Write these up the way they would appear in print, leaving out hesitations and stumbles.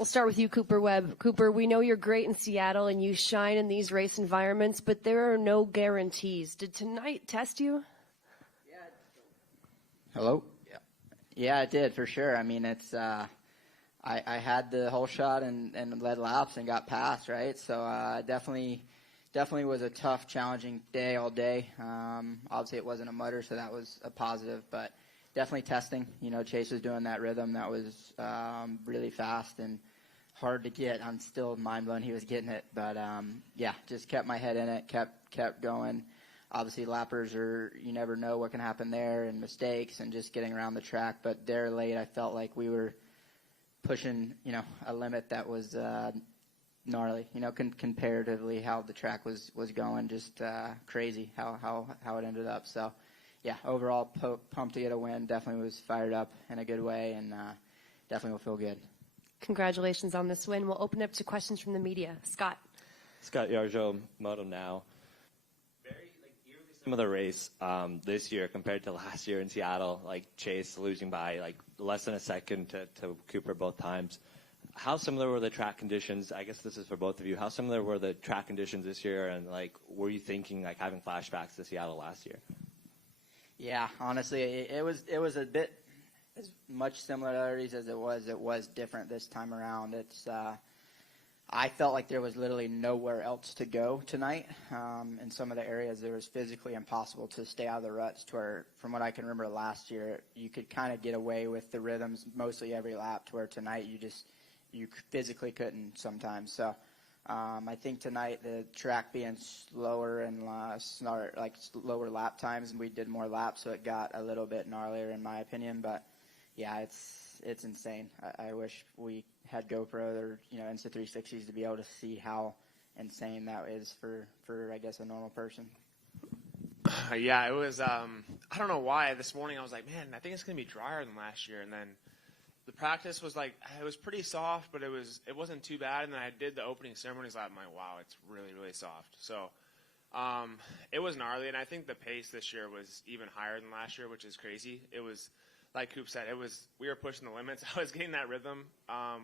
We'll start with you, Cooper Webb. Cooper, we know you're great in Seattle and you shine in these race environments, but there are no guarantees. Did tonight test you? Hello? Yeah, it did, for sure. I mean, it's I had the whole shot and led laps and got past, right? So definitely was a tough, challenging day all day. Obviously, it wasn't a mutter, so that was a positive, but definitely testing. You know, Chase was doing that rhythm that was really fast and hard to get. I'm still mind blown he was getting it, but yeah, just kept my head in it, kept going. Obviously, lappers you never know what can happen there, and mistakes and just getting around the track. But there late, I felt like we were pushing, you know, a limit that was gnarly, you know, comparatively how the track was going, just crazy how it ended up. So, yeah, overall pumped to get a win. Definitely was fired up in a good way, and definitely will feel good. Congratulations on this win. We'll open up to questions from the media. Scott Yarjo, Moto Now. Some of the race this year compared to last year in Seattle, like Chase losing by like less than a second to Cooper both times. How similar were the track conditions? I guess this is for both of you. How similar were the track conditions this year, and like were you thinking like having flashbacks to Seattle last year? Yeah, honestly, it was a bit as much similarities as it was different this time around. It's I felt like there was literally nowhere else to go tonight. In some of the areas, it was physically impossible to stay out of the ruts to where, from what I can remember last year, you could kind of get away with the rhythms mostly every lap, to where tonight you physically couldn't sometimes. So I think tonight the track being slower and lower lap times, and we did more laps, so it got a little bit gnarlier in my opinion. But yeah, it's insane. I wish we had GoPro or, you know, Insta360s to be able to see how insane that is for I guess a normal person. Yeah, it was I don't know why this morning I was like, man, I think it's gonna be drier than last year, and then the practice was like, it was pretty soft, but it wasn't too bad. And then I did the opening ceremonies lap, I'm like, wow, it's really, really soft. So it was gnarly, and I think the pace this year was even higher than last year, which is crazy. It was, like Coop said, we were pushing the limits. I was getting that rhythm,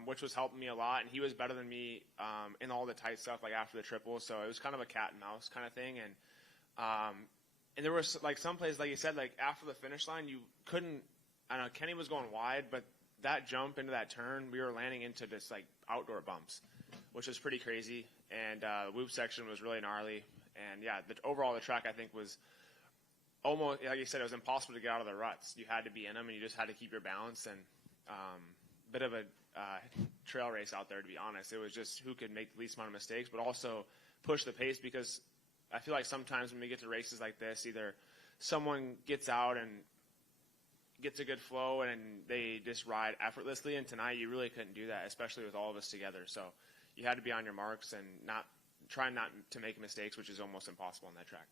which was helping me a lot, and he was better than me in all the tight stuff, like after the triple. So it was kind of a cat and mouse kind of thing. And there was like some places, like you said, like after the finish line, you couldn't. I don't know, Kenny was going wide, but that jump into that turn, we were landing into just like outdoor bumps, which was pretty crazy. And the whoop section was really gnarly. And yeah, overall the track I think was almost, like you said, it was impossible to get out of the ruts. You had to be in them, and you just had to keep your balance. And bit of a trail race out there, to be honest. It was just who could make the least amount of mistakes, but also push the pace, because I feel like sometimes when we get to races like this, either someone gets out and gets a good flow and they just ride effortlessly, and tonight you really couldn't do that, especially with all of us together. So you had to be on your marks and try not to make mistakes, which is almost impossible on that track.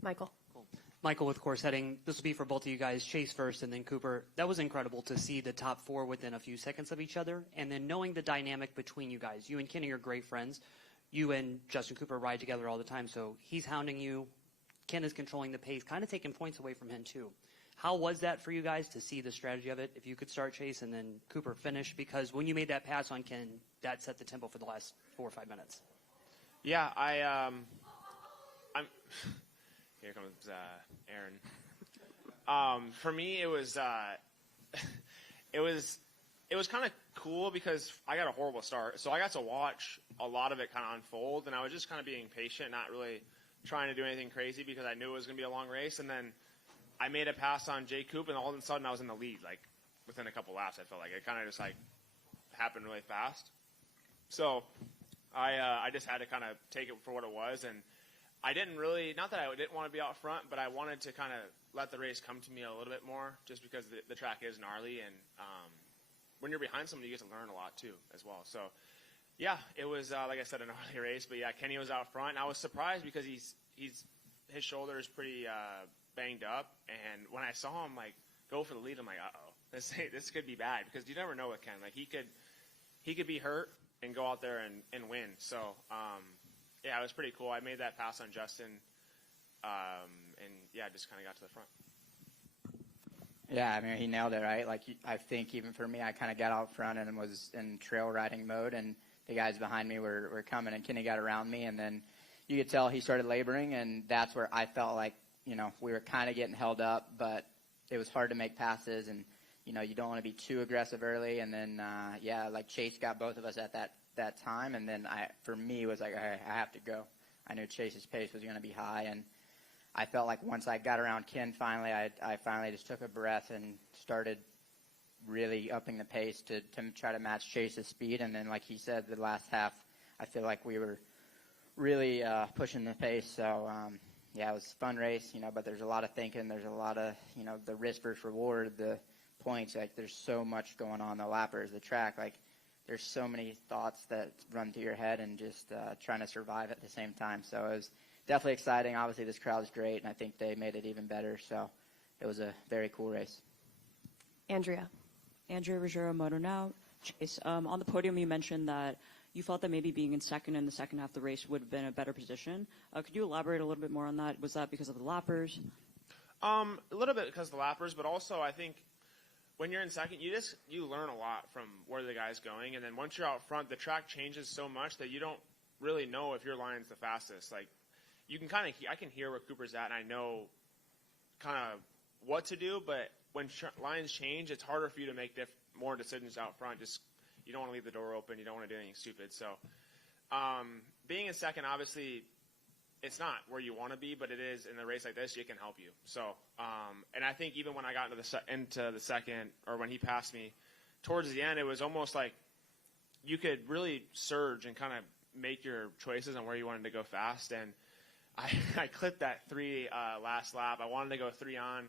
Michael. Cool. Michael with course heading. This will be for both of you guys. Chase first and then Cooper. That was incredible to see the top four within a few seconds of each other, and then knowing the dynamic between you guys. You and Kenny are great friends. You and Justin Cooper ride together all the time, so he's hounding you. Ken is controlling the pace, kind of taking points away from him too. How was that for you guys to see the strategy of it? If you could start Chase and then Cooper finish, because when you made that pass on Ken, that set the tempo for the last 4 or 5 minutes. Yeah, I'm here comes Aaron. For me, it was kind of cool because I got a horrible start, so I got to watch a lot of it kind of unfold, and I was just kind of being patient, not really trying to do anything crazy because I knew it was going to be a long race. And then I made a pass on Jay Coop, and all of a sudden I was in the lead, like within a couple laps. I felt like it kind of just like happened really fast. So I just had to kind of take it for what it was, and I didn't really, not that I didn't want to be out front, but I wanted to kind of let the race come to me a little bit more, just because the track is gnarly, and when you're behind someone, you get to learn a lot too as well. So yeah, it was like I said, a gnarly race, but yeah, Kenny was out front, and I was surprised because his shoulder is pretty banged up, and when I saw him like go for the lead, I'm like, this could be bad, because you never know with Ken. Like he could be hurt and go out there and win. So yeah, it was pretty cool. I made that pass on Justin, and yeah, just kind of got to the front. Yeah, I mean, he nailed it, right? Like, I think even for me, I kind of got out front and was in trail riding mode, and the guys behind me were coming, and Kenny got around me, and then you could tell he started laboring, and that's where I felt like, you know, we were kind of getting held up, but it was hard to make passes, and, you know, you don't want to be too aggressive early, and then, like Chase got both of us at that time, and then for me, it was like, I have to go. I knew Chase's pace was going to be high, and I felt like once I got around Ken finally, I finally just took a breath and started really upping the pace to try to match Chase's speed, and then, like he said, the last half, I feel like we were really pushing the pace, so, yeah, it was a fun race, you know, but there's a lot of thinking, there's a lot of, you know, the risk versus reward, the points, like there's so much going on, the lappers, the track, like there's so many thoughts that run through your head and just trying to survive at the same time. So it was definitely exciting. Obviously this crowd is great, and I think they made it even better, so it was a very cool race. Andrea Ruggiero, Moto Now. Chase, on the podium you mentioned that you felt that maybe being in second in the second half of the race would have been a better position. Could you elaborate a little bit more on that? Was that because of the lappers? A little bit because of the lappers, but also I think when you're in second, you learn a lot from where the guy's going, and then once you're out front, the track changes so much that you don't really know if your line's the fastest. Like, you can I can hear where Cooper's at, and I know kind of what to do, but when lines change, it's harder for you to make more decisions out front. Just, you don't want to leave the door open. You don't want to do anything stupid. So, being in second, obviously, it's not where you want to be, but it is in a race like this. It can help you. So, and I think even when I got into the second, or when he passed me, towards the end, it was almost like you could really surge and kind of make your choices on where you wanted to go fast. And I clipped that 3 last lap. I wanted to go 3 on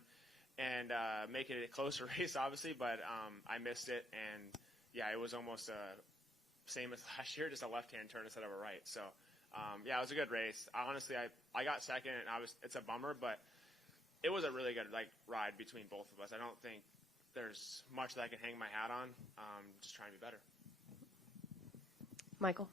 and make it a closer race, obviously, but I missed it. And yeah, it was almost same as last year, just a left-hand turn instead of a right. So. Yeah, it was a good race. Honestly, I got second, and it's a bummer, but it was a really good ride between both of us. I don't think there's much that I can hang my hat on. Just trying to be better. Michael?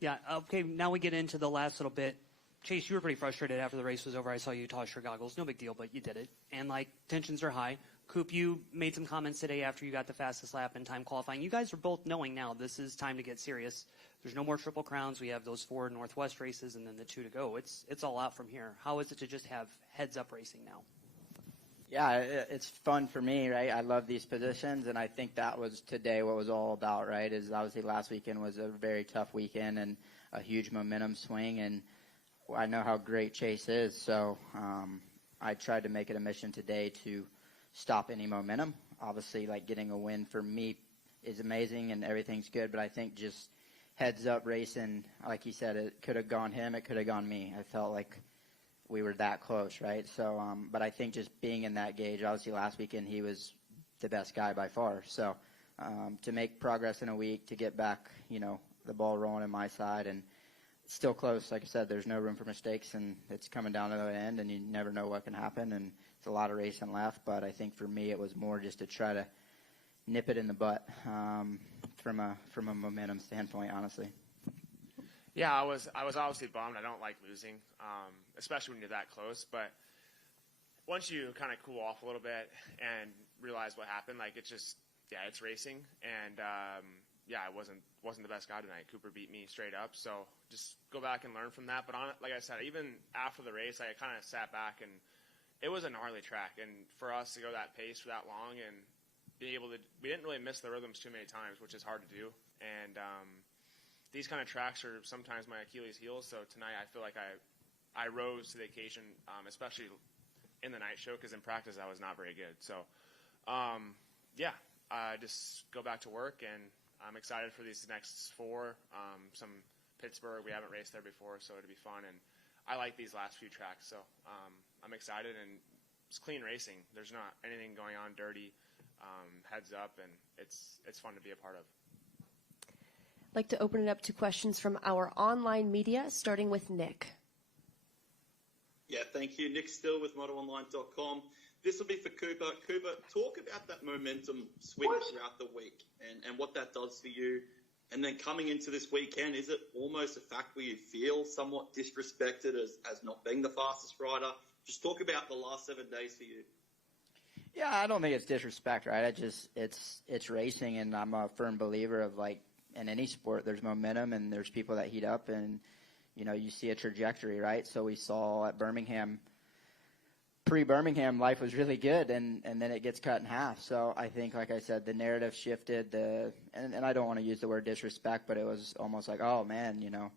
Yeah, okay, now we get into the last little bit. Chase, you were pretty frustrated after the race was over. I saw you toss your goggles. No big deal, but you did it. And, tensions are high. Coop, you made some comments today after you got the fastest lap in time qualifying. You guys are both knowing now this is time to get serious. There's no more Triple Crowns. We have those 4 Northwest races and then the 2 to go. It's all out from here. How is it to just have heads-up racing now? Yeah, it's fun for me, right? I love these positions, and I think that was today what was all about, right? Is obviously last weekend was a very tough weekend and a huge momentum swing, and I know how great Chase is, so I tried to make it a mission today to stop any momentum. Obviously, getting a win for me is amazing and everything's good, but I think just heads up racing, like he said, it could have gone him, it could have gone me. I felt like we were that close, right? So, but I think just being in that gauge, obviously last weekend he was the best guy by far. So to make progress in a week, to get back, the ball rolling on my side, and it's still close. Like I said, there's no room for mistakes, and it's coming down to the end, and you never know what can happen, and it's a lot of racing left. But I think for me it was more just to try to nip it in the butt from a momentum standpoint, honestly. Yeah, I was obviously bummed. I don't like losing, especially when you're that close. But once you kind of cool off a little bit and realize what happened, it's racing. And I wasn't the best guy tonight. Cooper beat me straight up. So just go back and learn from that. But like I said, even after the race, I kind of sat back, and it was a gnarly track. And for us to go that pace for that long and be able to, we didn't really miss the rhythms too many times, which is hard to do. And these kind of tracks are sometimes my Achilles heel. So tonight I feel like I rose to the occasion, especially in the night show, because in practice I was not very good. So just go back to work, and I'm excited for these next 4. Some Pittsburgh, we haven't raced there before, so it'll be fun. And I like these last few tracks, so I'm excited, and it's clean racing. There's not anything going on dirty, heads up, and it's fun to be a part of. I'd like to open it up to questions from our online media, starting with Nick. Yeah, thank you. Nick Still with MotoOnline.com. This will be for Cooper. Cooper, talk about that momentum swing throughout the week and what that does for you. And then coming into this weekend, is it almost a fact where you feel somewhat disrespected as not being the fastest rider? Just talk about the last 7 days for you. Yeah, I don't think it's disrespect, right? It's racing, and I'm a firm believer of, like, in any sport, there's momentum and there's people that heat up, and, you know, you see a trajectory, right? So we saw at Birmingham, pre-Birmingham, life was really good, and then it gets cut in half. So I think, like I said, the narrative shifted, and I don't want to use the word disrespect, but it was almost like, oh, man, you know,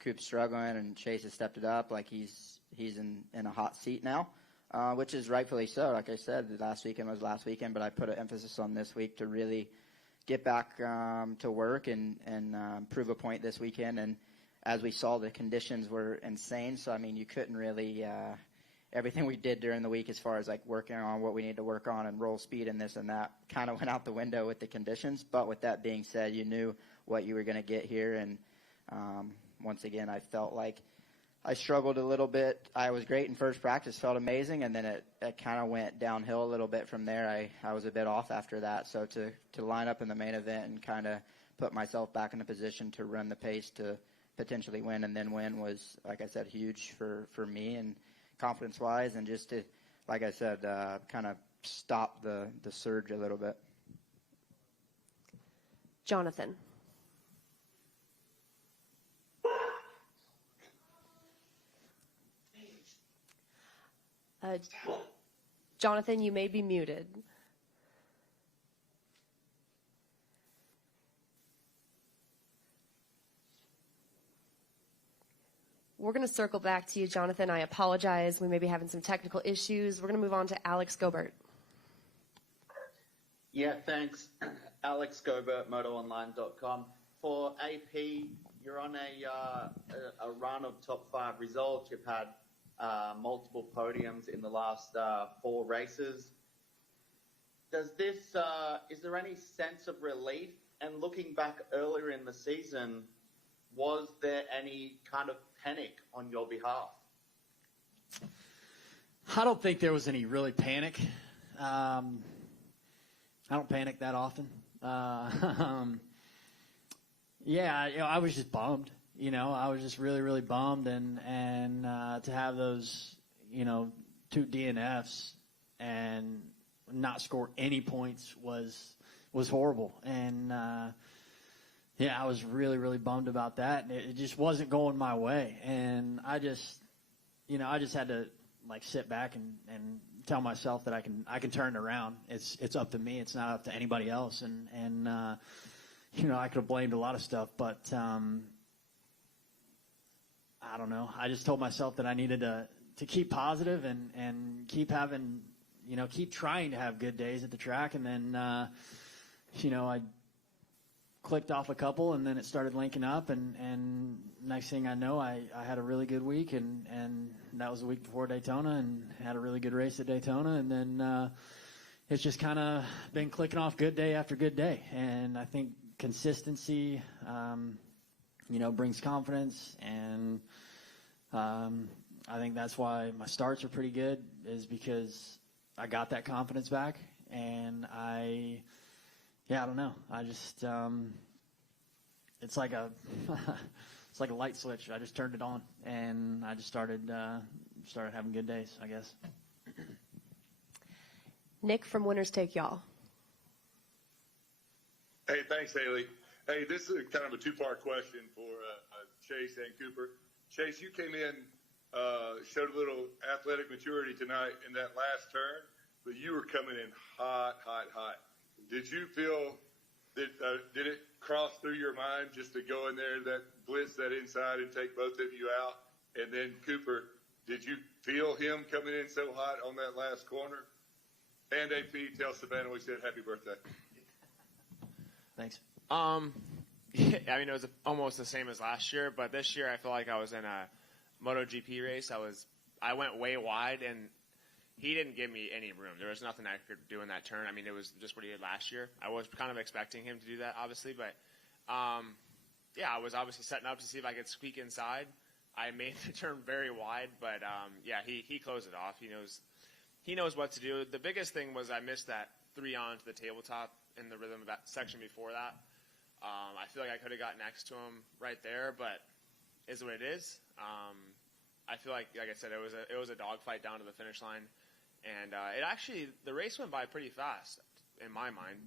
Coop's struggling, and Chase has stepped it up, like he's in a hot seat now, which is rightfully so. Like I said, last weekend was last weekend, but I put an emphasis on this week to really get back to work and prove a point this weekend. And as we saw, the conditions were insane. So, I mean, you couldn't really everything we did during the week as far as, like, working on what we need to work on and roll speed and this and that kind of went out the window with the conditions. But with that being said, you knew what you were going to get here. And once again, I felt like I struggled a little bit. I was great in first practice, felt amazing, and then it kind of went downhill a little bit from there. I was a bit off after that. So to line up in the main event and kind of put myself back in a position to run the pace to potentially win and then win was, like I said, huge for me and confidence-wise, and just to, like I said, kind of stop the surge a little bit. Jonathan. Jonathan, you may be muted. We're going to circle back to you, Jonathan. I apologize. We may be having some technical issues. We're going to move on to Alex Gobert. Yeah, thanks. Alex Gobert, motoronline.com. For AP, you're on a run of top 5 results. You've had multiple podiums in the last 4 races. Does this, is there any sense of relief? And looking back earlier in the season, was there any kind of panic on your behalf? I don't think there was any really panic. I don't panic that often. Yeah, you know, I was just bummed. You know, I was just really, really bummed, and to have those, you know, 2 DNFs and not score any points was horrible. And yeah, I was really, really bummed about that. It just wasn't going my way, and I just had to, like, sit back and tell myself that I can turn it around. It's up to me. It's not up to anybody else. And you know, I could have blamed a lot of stuff, but I don't know. I just told myself that I needed to keep positive and keep having, you know, keep trying to have good days at the track. And then, you know, I clicked off a couple, and then it started linking up, and next thing I know, I had a really good week, and that was the week before Daytona, and had a really good race at Daytona, and then it's just kind of been clicking off good day after good day. And I think consistency, you know, brings confidence, and I think that's why my starts are pretty good, is because I got that confidence back, and I don't know. I just, it's like a light switch. I just turned it on, and I just started having good days, I guess. Nick from Winners Take Y'all. Hey, thanks, Haley. Hey, this is kind of a 2-part question for Chase and Cooper. Chase, you came in, showed a little athletic maturity tonight in that last turn, but you were coming in hot. Did you feel that, did it cross through your mind just to go in there, that blitz that inside and take both of you out? And then, Cooper, did you feel him coming in so hot on that last corner? And AP, tell Savannah we said happy birthday. Thanks. Yeah, I mean, it was almost the same as last year, but this year I feel like I was in a MotoGP race. I went way wide, and he didn't give me any room. There was nothing I could do in that turn. I mean, it was just what he did last year. I was kind of expecting him to do that, obviously, but yeah, I was obviously setting up to see if I could squeak inside. I made the turn very wide, but yeah, he closed it off. He knows what to do. The biggest thing was I missed that 3 on to the tabletop in the rhythm of that section before that. I feel like I could have got next to him right there, but is what it is. I feel like I said, it was a dogfight down to the finish line, And the race went by pretty fast in my mind.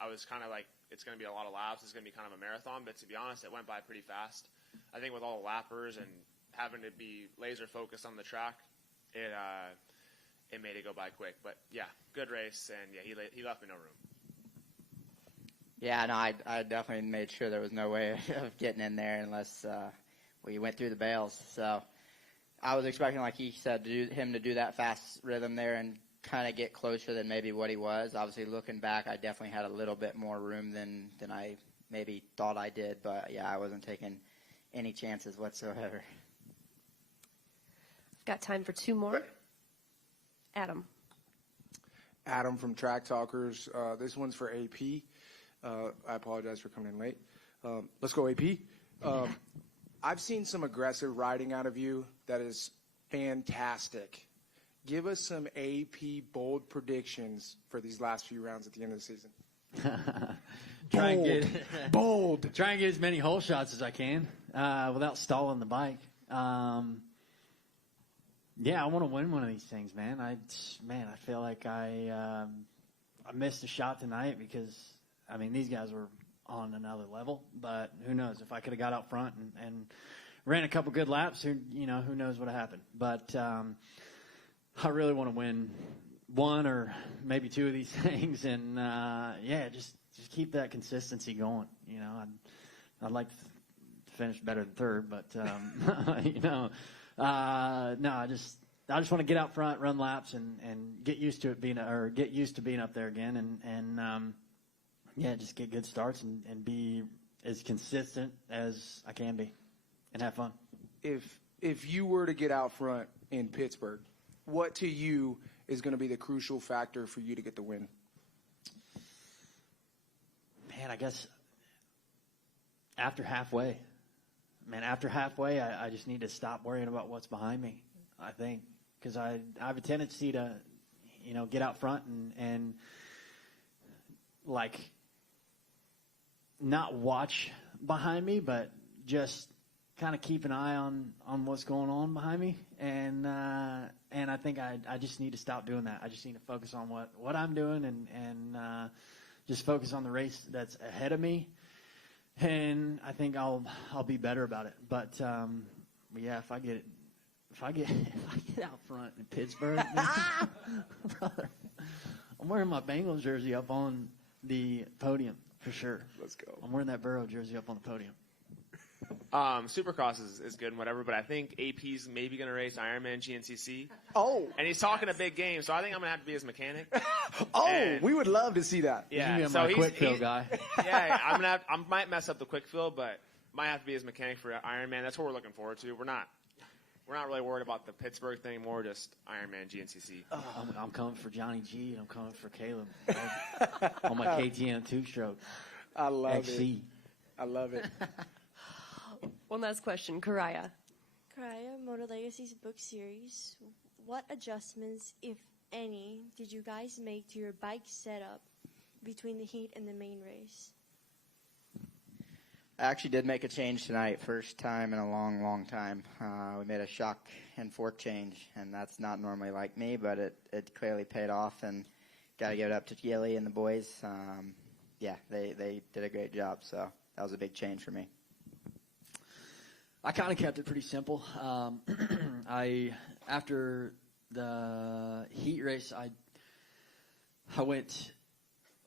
I was kind of like, it's going to be a lot of laps. It's going to be kind of a marathon. But to be honest, it went by pretty fast. I think with all the lappers and having to be laser focused on the track, it made it go by quick. But yeah, good race, and yeah, he left me no room. Yeah, no, I definitely made sure there was no way of getting in there unless we went through the bales. So I was expecting, like he said, him to do that fast rhythm there and kind of get closer than maybe what he was. Obviously, looking back, I definitely had a little bit more room than I maybe thought I did. But yeah, I wasn't taking any chances whatsoever. Got time for 2 more. Adam. Adam from Track Talkers. This one's for AP. I apologize for coming in late. Let's go, AP. I've seen some aggressive riding out of you that is fantastic. Give us some AP bold predictions for these last few rounds at the end of the season. Try and get bold. Try and get as many hole shots as I can without stalling the bike. Yeah, I want to win one of these things, man. I feel like I missed a shot tonight because, I mean, these guys were on another level. But who knows? If I could have got out front and ran a couple good laps, who knows what would have happened. But I really want to win one or maybe 2 of these things, and just keep that consistency going. You know, I'd like to finish better than third, but no, I just want to get out front, run laps, and get used to being up there again, and just get good starts and be as consistent as I can be, and have fun. If you were to get out front in Pittsburgh, what to you is going to be the crucial factor for you to get the win? Man, I guess after halfway. I just need to stop worrying about what's behind me, I think, because I have a tendency to, get out front and like not watch behind me, but just kind of keep an eye on what's going on behind me. And I think I just need to stop doing that. I just need to focus on what I'm doing and just focus on the race that's ahead of me. And I think I'll be better about it. But yeah, if I get out front in Pittsburgh, brother, I'm wearing my Bengals jersey up on the podium for sure. Let's go. I'm wearing that Burrow jersey up on the podium. Supercross is good and whatever, but I think AP's maybe going to race Ironman GNCC. Oh. And he's talking a big game, so I think I'm going to have to be his mechanic. We would love to see that. Yeah, so he's quick fill guy. Yeah, I might mess up the quick fill, but might have to be his mechanic for Ironman. That's what we're looking forward to. We're not really worried about the Pittsburgh thing, more just Ironman GNCC. I'm coming for Johnny G, and I'm coming for Caleb on my KTM two-stroke. I love XC. it. I love it. One last question, Karaya. Karaya, Moto Legacy's book series. What adjustments, if any, did you guys make to your bike setup between the heat and the main race? I actually did make a change tonight, first time in a long, long time. We made a shock and fork change, and that's not normally like me, but it clearly paid off, and got to give it up to Gilly and the boys. They did a great job, so that was a big change for me. I kind of kept it pretty simple. After the heat race, I went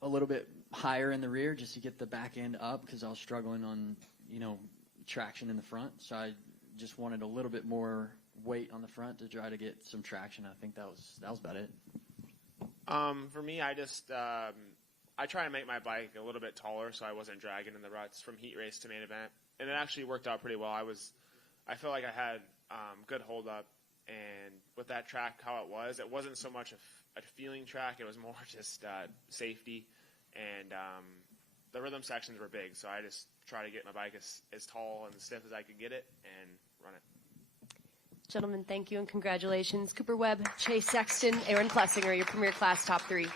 a little bit higher in the rear just to get the back end up because I was struggling on, traction in the front. So I just wanted a little bit more weight on the front to try to get some traction. I think that was about it. For me, I just I try to make my bike a little bit taller so I wasn't dragging in the ruts from heat race to main event. And it actually worked out pretty well. I felt like I had good hold up, and with that track how it wasn't so much a feeling track. It was more just safety, and the rhythm sections were big. So I just try to get my bike as tall and stiff as I could get it and run it. Gentlemen, thank you and congratulations. Cooper Webb, Chase Sexton, Aaron Plessinger, your premier class top 3.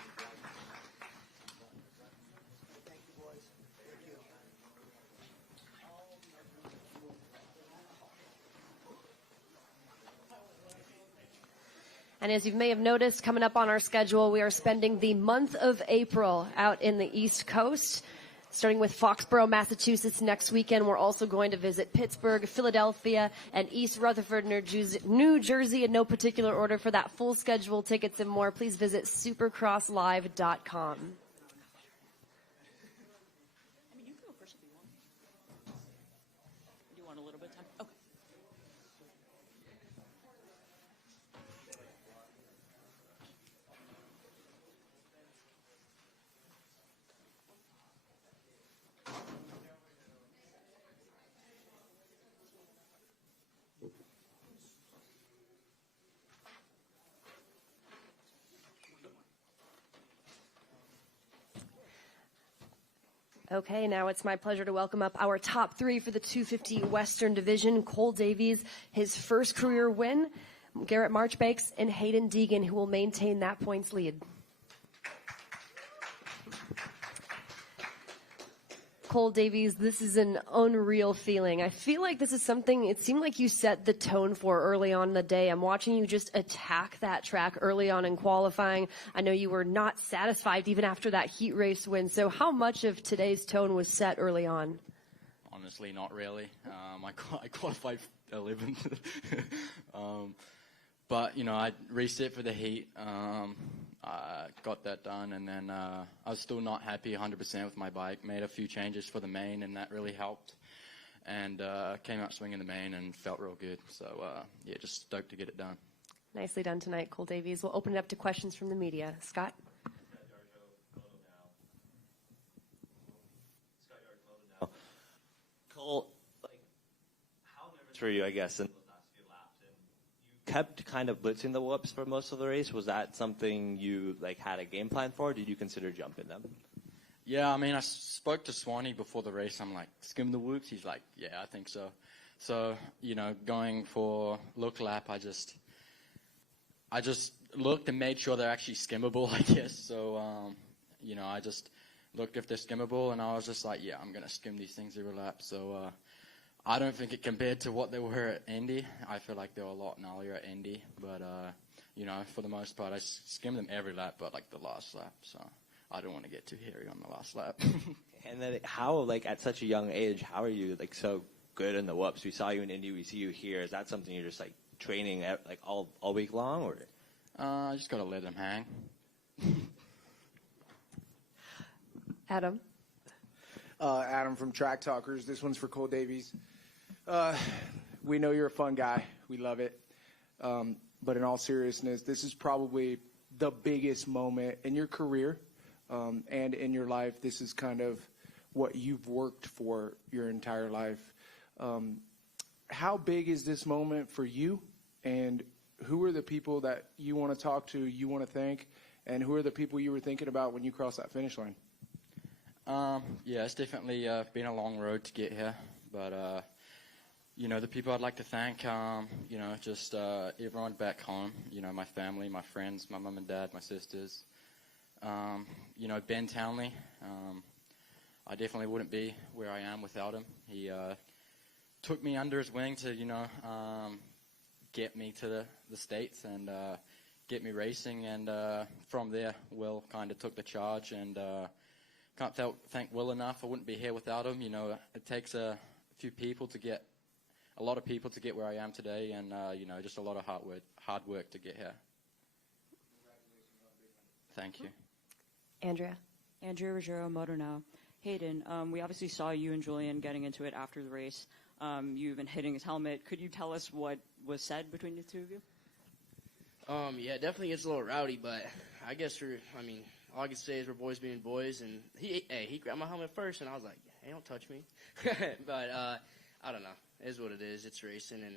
And as you may have noticed, coming up on our schedule, we are spending the month of April out in the East Coast. Starting with Foxborough, Massachusetts next weekend, we're also going to visit Pittsburgh, Philadelphia, and East Rutherford, New Jersey in no particular order. For that full schedule, tickets, and more, please visit supercrosslive.com. Okay, now it's my pleasure to welcome up our top three for the 250 Western Division. Cole Davies, his first career win. Garrett Marchbanks and Hayden Deegan, who will maintain that points lead. Cole Davies, this is an unreal feeling. I feel like this is something, it seemed like you set the tone for early on in the day. I'm watching you just attack that track early on in qualifying. I know you were not satisfied even after that heat race win. So how much of today's tone was set early on? Honestly, not really. I qualified 11th. But, you know, I reset for the heat. I got that done, and then I was still not happy 100% with my bike. Made a few changes for the main, and that really helped. And came out swinging the main and felt real good. So, yeah, just stoked to get it done. Nicely done tonight, Cole Davies. We'll open it up to questions from the media. Scott? Cole, like, how nervous were you, I guess, in those last few laps? And you kept kind of blitzing the whoops for most of the race. Was that something you like had a game plan for? Or did you consider jumping them? Yeah, I mean, I spoke to Swanee before the race. I'm like, skim the whoops? He's like, yeah, I think so. So, you know, going for look lap, I just looked and made sure they're actually skimmable, I guess. So, you know, I just looked if they're skimmable, and I was just like, yeah, I'm going to skim these things every lap. So I don't think it compared to what they were at Indy. I feel like they were a lot gnarlier at Indy. But, you know, for the most part, I skimmed them every lap but, like, the last lap. So I don't want to get too hairy on the last lap. And then how, like, at such a young age, how are you, like, so good in the whoops? We saw you in Indy. We see you here. Is that something you're just, like, training, like, all week long? Or I just got to let them hang. Adam? Adam from Track Talkers. This one's for Cole Davies. We know you're a fun guy. We love it. But in all seriousness, this is probably the biggest moment in your career and in your life. This is kind of what you've worked for your entire life. How big is this moment for you? And who are the people that you want to talk to, you want to thank? And who are the people you were thinking about when you crossed that finish line? Yeah, it's definitely been a long road to get here. But, you know, the people I'd like to thank, you know, just everyone back home, you know, my family, my friends, my mom and dad, my sisters. You know, Ben Townley, I definitely wouldn't be where I am without him. He took me under his wing to, you know, get me to the States and get me racing. And from there, Will kind of took the charge, and can't thank Will enough. I wouldn't be here without him. You know, it takes a lot of people to get where I am today, and you know, just a lot of hard work to get here. Thank you. Andrea Ruggiero, Moto Now. Hayden, we obviously saw you and Julian getting into it after the race. You've been hitting his helmet. Could you tell us what was said between the two of you? Yeah, it definitely gets a little rowdy, but I guess all I can say is we're boys being boys, and he grabbed my helmet first, and I was like, hey, don't touch me. But I don't know. It is what it is. It's racing, and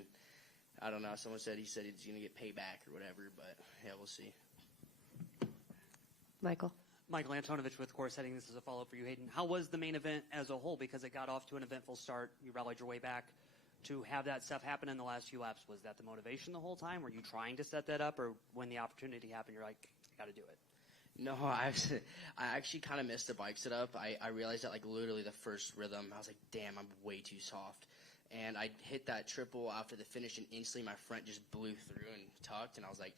I don't know. Someone said he's going to get payback or whatever, but yeah, we'll see. Michael Antonovich with Course Heading. This is a follow-up for you, Hayden. How was the main event as a whole? Because it got off to an eventful start. You rallied your way back. To have that stuff happen in the last few laps, was that the motivation the whole time? Were you trying to set that up, or when the opportunity happened, you're like, I got to do it? No, I actually kind of missed the bike setup. I realized that, like, literally the first rhythm, I was like, damn, I'm way too soft. And I hit that triple after the finish, and instantly my front just blew through and tucked, and I was like,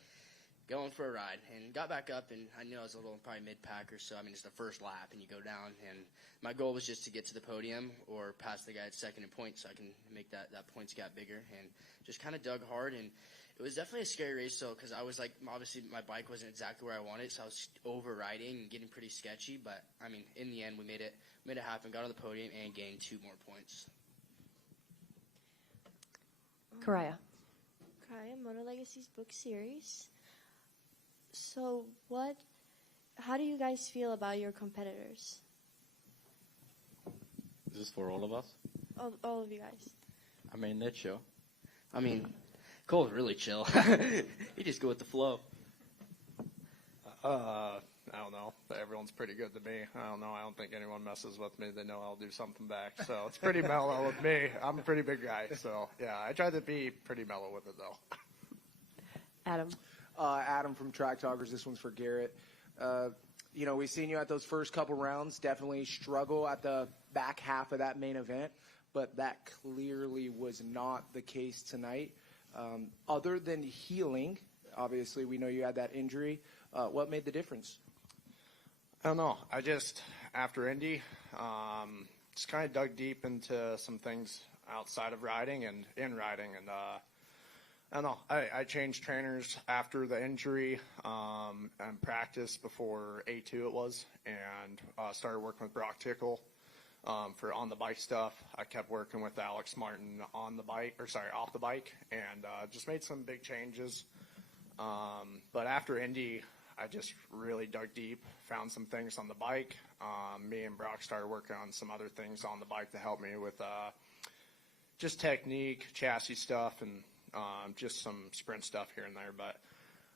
going for a ride, and got back up, and I knew I was a little probably mid-packer, so, I mean, it's the first lap, and you go down, and my goal was just to get to the podium or pass the guy at second in points so I can make that points gap bigger, and just kind of dug hard, and it was definitely a scary race, though, because I was like, obviously my bike wasn't exactly where I wanted, so I was over-riding and getting pretty sketchy, but, I mean, in the end, we made it happen, got on the podium, and gained 2 more points. Karaya. Moto Legacy's book series. So how do you guys feel about your competitors? Is this for all of us? All of you guys. I mean, they're chill. I mean, Cole's really chill. He just go with the flow. I don't know. Everyone's pretty good to me. I don't know. I don't think anyone messes with me. They know I'll do something back. So it's pretty mellow with me. I'm a pretty big guy. So, yeah, I try to be pretty mellow with it, though. Adam. Adam from Track Talkers. This one's for Garrett. We've seen you at those first couple rounds. Definitely struggle at the back half of that main event. But that clearly was not the case tonight. Other than healing, obviously we know you had that injury. What made the difference? I don't know. I just, after Indy, just kind of dug deep into some things outside of riding and in riding. And I don't know. I changed trainers after the injury and practiced before A2 it was, and started working with Brock Tickle for on the bike stuff. I kept working with Alex Martin off the bike, and just made some big changes. But after Indy, I just really dug deep, found some things on the bike. Me and Brock started working on some other things on the bike to help me with just technique, chassis stuff, and just some sprint stuff here and there. But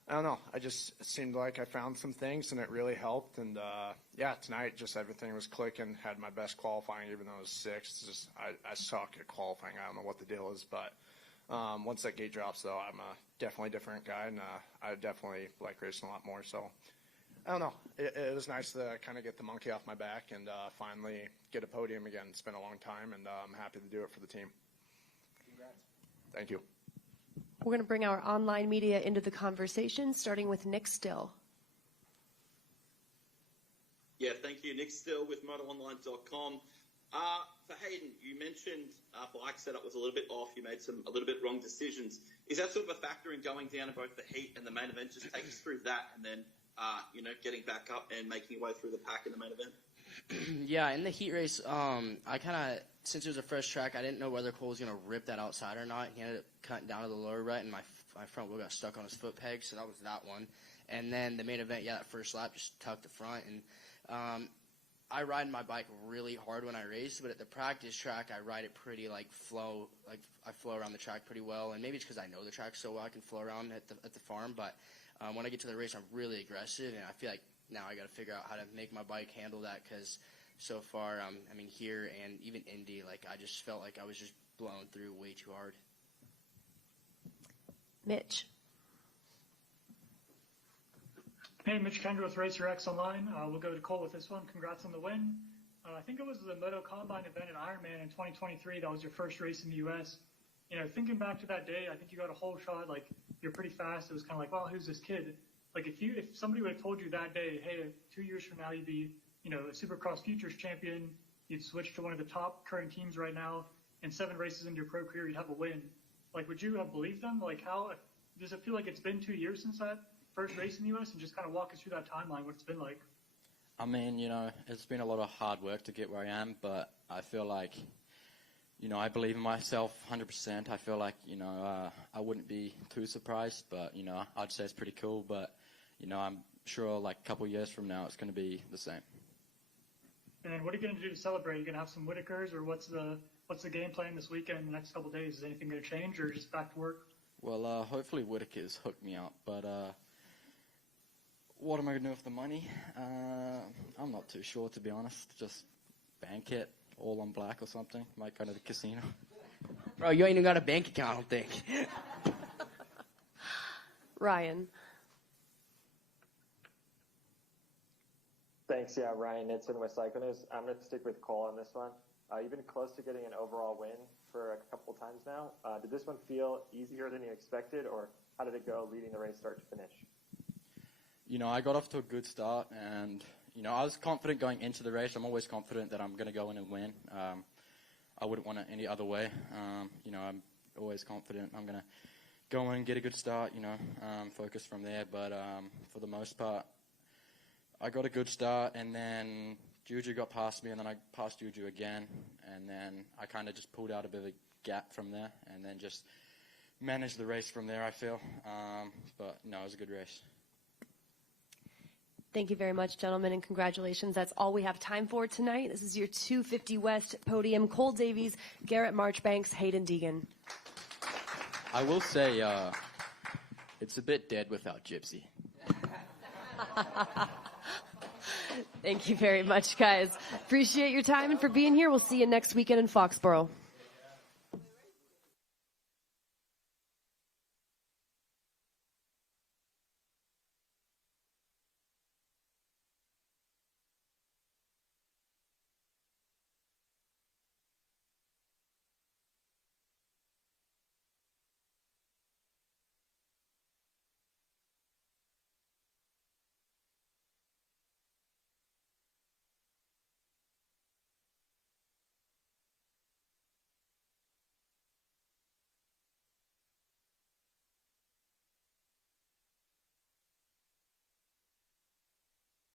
I don't know. It seemed like I found some things, and it really helped. And, tonight just everything was clicking. Had my best qualifying, even though it was sixth. I suck at qualifying. I don't know what the deal is. But once that gate drops, though, I'm a definitely different guy, and I definitely like racing a lot more. So I don't know. It was nice to kind of get the monkey off my back and finally get a podium again. It's been a long time, and I'm happy to do it for the team. Congrats. Thank you. We're going to bring our online media into the conversation, starting with Nick Still. Yeah, thank you. Nick Still with MotoOnline.com. For Hayden, you mentioned bike setup was a little bit off. You made a little bit wrong decisions. Is that sort of a factor in going down in both the heat and the main event? Just take us through that, and then getting back up and making your way through the pack in the main event. Yeah, in the heat race, I kind of, since it was a fresh track, I didn't know whether Cole was going to rip that outside or not. He ended up cutting down to the lower rut, and my front wheel got stuck on his foot peg, so that was that one. And then the main event, that first lap, just tucked the front. And I ride my bike really hard when I race, but at the practice track, I ride it pretty I flow around the track pretty well. And maybe it's because I know the track so well, I can flow around at the farm. But when I get to the race, I'm really aggressive, and I feel like now I got to figure out how to make my bike handle that, because so far, here and even Indy, I just felt like I was just blown through way too hard. Mitch. Hey, Mitch Kendra with Racer X Online. We'll go to Cole with this one. Congrats on the win. I think it was the Moto Combine event at Ironman in 2023. That was your first race in the U.S. Thinking back to that day, I think you got a whole shot. You're pretty fast. It was kind of like, wow, who's this kid? If somebody would have told you that day, hey, 2 years from now you'd be, a Supercross Futures champion, you'd switch to one of the top current teams right now, and 7 races into your pro career, you'd have a win. Would you have believed them? How does it feel like it's been 2 years since that first race in the U.S., and just kind of walk us through that timeline, what it's been like? It's been a lot of hard work to get where I am, but I feel like, I believe in myself 100%. I feel like, I wouldn't be too surprised, but, I'd say it's pretty cool, but, I'm sure a couple years from now it's going to be the same. And then what are you going to do to celebrate? Are you going to have some Whitakers, or what's the game plan this weekend and the next couple of days? Is anything going to change, or just back to work? Well, hopefully Whitakers hook me up, but what am I going to do with the money? I'm not too sure, to be honest. Just bank it all on black or something. Might go to the casino. Bro, you ain't even got a bank account, I don't think. Ryan. Thanks, Ryan Nitzen with Cycloners. I'm going to stick with Cole on this one. You've been close to getting an overall win for a couple times now. Did this one feel easier than you expected, or how did it go leading the race start to finish? I got off to a good start, and, I was confident going into the race. I'm always confident that I'm going to go in and win. I wouldn't want it any other way. I'm always confident I'm going to go in and get a good start, focus from there. But for the most part, I got a good start, and then Juju got past me, and then I passed Juju again, and then I kind of just pulled out a bit of a gap from there, and then just managed the race from there, I feel. But, no, it was a good race. Thank you very much, gentlemen, and congratulations. That's all we have time for tonight. This is your 250 West podium. Cole Davies, Garrett Marchbanks, Hayden Deegan. I will say it's a bit dead without Gypsy. Thank you very much, guys. Appreciate your time and for being here. We'll see you next weekend in Foxborough.